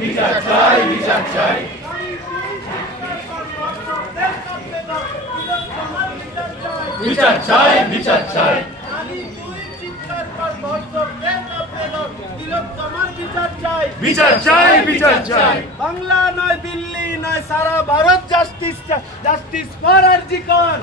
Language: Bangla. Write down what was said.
বিচার চাই, বিচার চাই। বিচার চাই, বিচার চাই। বিচার চাই, বিচার চাই। বাংলা নয়, দিল্লি নয়, সারা ভারত জাস্টিস, জাস্টিস ফর আরজি কর।